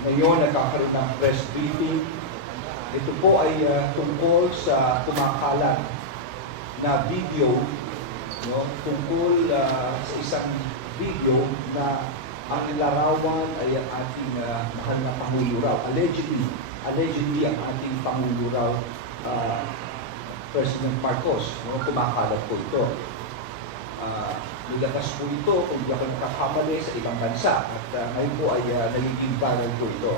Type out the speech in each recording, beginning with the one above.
Ngayon, nagkakaroon ng press briefing. Ito po ay tungkol sa kumakalat na video, no? Tungkol sa isang video na ang larawan ay ang ating mahal na Pangulo raw. Allegedly ang ating Pangulo raw, President Marcos, no? Kumakalat po ito. Nilakas po ito, kung di ako nakakamali, sa ibang bansa. At ngayon po ay nagiging viral po ito.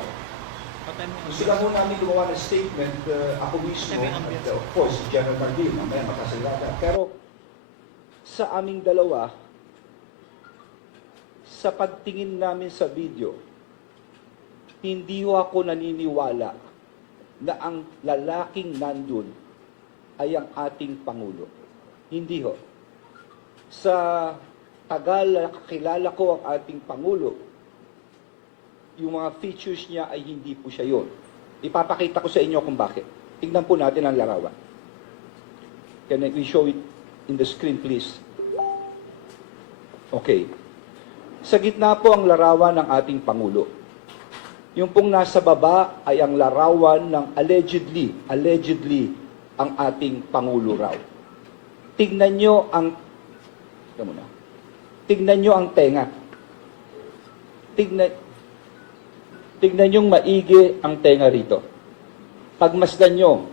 Gusto lang po namin gumawa ng statement, ako mismo, at of course, General Marbil, mamaya makasalata. Pero sa aming dalawa, sa pagtingin namin sa video, hindi ho ako naniniwala na ang lalaking nandun ay ang ating Pangulo. Hindi ho. Sa tagal na kakilala ko ang ating Pangulo, yung mga features niya ay hindi po siya yun. Ipapakita ko sa inyo kung bakit. Tingnan po natin ang larawan. Can we show it in the screen, please? Okay. Sa gitna po ang larawan ng ating Pangulo. Yung pong nasa baba ay ang larawan ng allegedly ang ating Pangulo raw. Tignan nyo ang tenga. Tignan nyo maigi ang tenga rito. Pagmasdan nyo,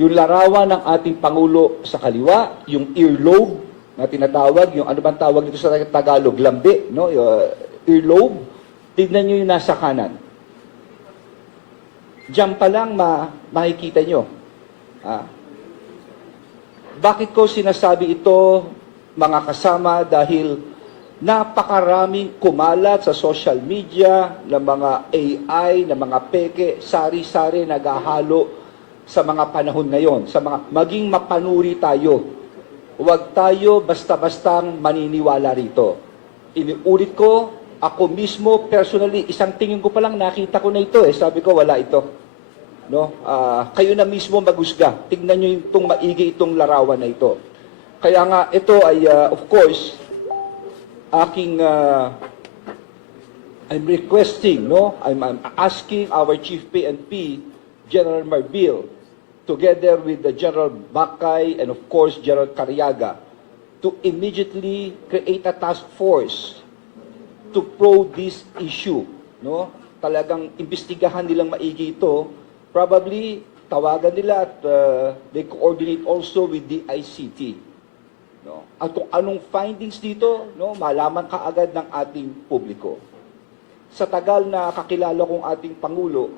yung larawan ng ating Pangulo sa kaliwa, yung earlobe na tinatawag, yung ano bang tawag dito sa Tagalog, lambi, no? Earlobe. Tignan nyo yung nasa kanan. Diyan pa lang makikita nyo. Bakit ko sinasabi ito, mga kasama, dahil napakaraming kumalat sa social media ng mga AI, ng mga peke, sari-sari naghahalo sa mga panahon ngayon, sa mga maging mapanuri tayo. Huwag tayo basta-bastang maniniwala rito. Iniulit ko, ako mismo, personally, isang tingin ko pa lang nakita ko na ito sabi ko, wala ito. No? Kayo na mismo magusga. Tignan nyo itong maigi itong larawan na ito. Kaya nga, ito ay, of course, I'm requesting, no? I'm asking our Chief PNP, General Marbil, together with the General Bakay and of course General Cariaga, to immediately create a task force to probe this issue, no? Talagang imbestigahan nilang maigi ito. Probably tawagan nila at they coordinate also with the ICT. No? At kung anong findings dito, no, malaman kaagad ng ating publiko. Sa tagal na kakilala kong ating Pangulo,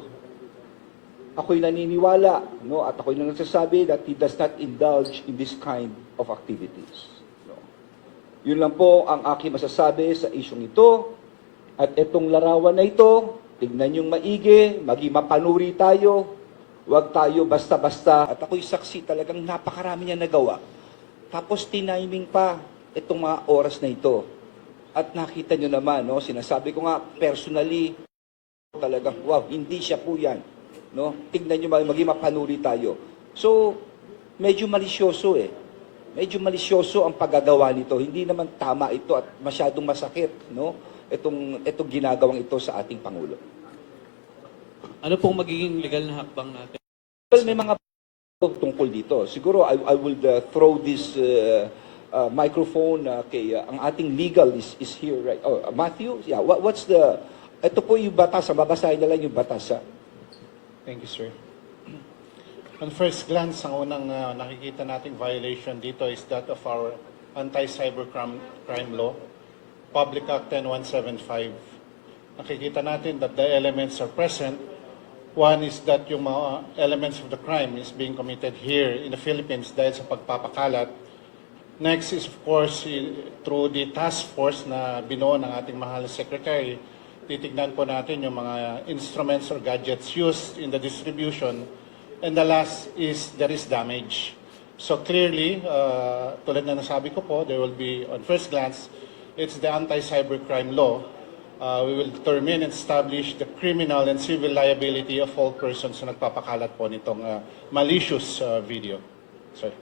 ako'y naniniwala, no, at ako'y nagsasabi that he does not indulge in this kind of activities. No? Yun lang po ang aking masasabi sa isyong ito. At itong larawan na ito, tignan yung maigi, maging mapanuri tayo, huwag tayo basta-basta. At ako'y saksi, talagang napakarami niya nagawa. Tapos tiniming pa itong mga oras na ito. At nakita nyo naman, no, sinasabi ko nga personally, talagang wow, hindi siya po yan. No? Tignan nyo, maging mapanuri tayo. So, medyo malisyoso Medyo malisyoso ang paggagawa nito. Hindi naman tama ito at masyadong masakit, no? Itong ginagawang ito sa ating Pangulo. Ano pong magiging legal na hakbang natin? Well, may mga tungkol dito. Siguro I will throw this microphone kay ang ating legal is here, right? Oh, Matthew, yeah. What's the? Ito po yung batas. Babasahin na lang yung batas. Thank you, sir. On first glance, ang unang nakikita nating violation dito is that of our anti-cybercrime law, Public Act 10175. Nakikita natin that the elements are present. One is that yung mga elements of the crime is being committed here in the Philippines dahil sa pagpapakalat. Next is, of course, through the task force na binuo ng ating mahal na secretary, titignan po natin yung mga instruments or gadgets used in the distribution. And the last is there is damage. So clearly, tulad na nasabi ko po, there will be, on first glance, it's the anti-cybercrime law. We will determine and establish the criminal and civil liability of all persons na nagpapakalat po nitong malicious video. Sorry.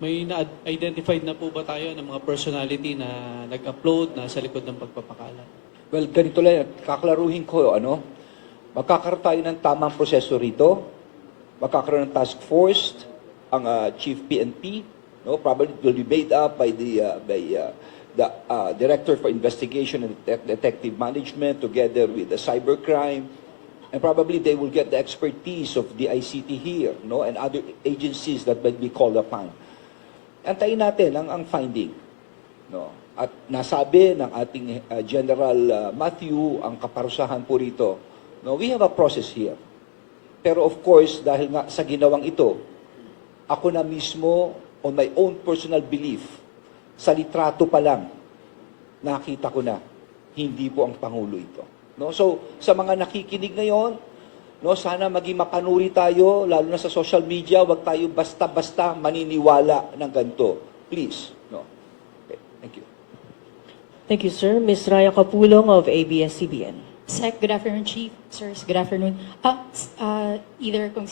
May na-identified na po ba tayo ng mga personality na nag-upload na sa likod ng pagpapakalat? Well, ganito lang, kaklaruhin ko, Magkakaroon tayo ng tamang proseso rito. Magkakaroon ng task force ang Chief PNP. No, probably it will be made up by the Director for Investigation and Detective Management together with the cybercrime. And probably they will get the expertise of the ICT here, no, and other agencies that might be called upon. Antayin natin ang finding, no. At nasabi ng ating General Matthew ang kaparusahan po rito. No, we have a process here. Pero of course, dahil nga sa ginawang ito, ako na mismo, on my own personal belief, sa litrato pa lang, nakita ko na, hindi po ang Pangulo ito. No? So, sa mga nakikinig ngayon, no, sana maging mapanuri tayo, lalo na sa social media, wag tayo basta-basta maniniwala ng ganito. Please. No? Okay, thank you. Thank you, sir. Ms. Raya Capulong of ABS-CBN. Sec, good afternoon, Chief. Sirs, good afternoon. Either Kung